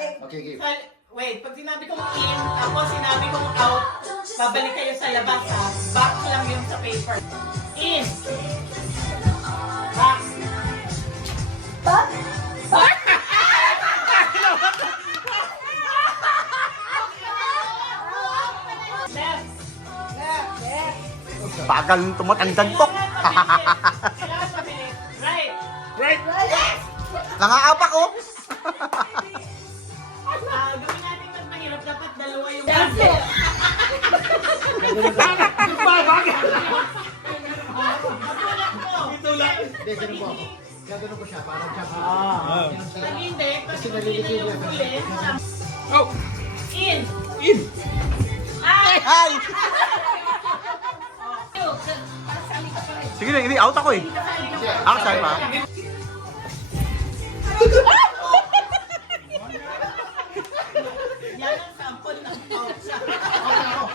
Okay, game. Wait, pag sinabi kong in, tapos sinabi kong out, babalik kayo sa labas ha. Back lang yung sa paper. In. Back. Back? Back. Left. Left. Left. Bagal tumatanggagtok. Kailangan mabilis. Right. Right! Nangaapak oh. Gawin natin mas mahirap. Dapat dalawa yung Ito lang. Hindi, ganun po ako. Gagano ko siya, parang siya. Pag hindi, pag hindi na yung huli. Oh! In. In! Ay! Ay! Sige na, hindi out ako eh. Ako sa'yo pa. Yan ang sample ng out siya. Okay ako.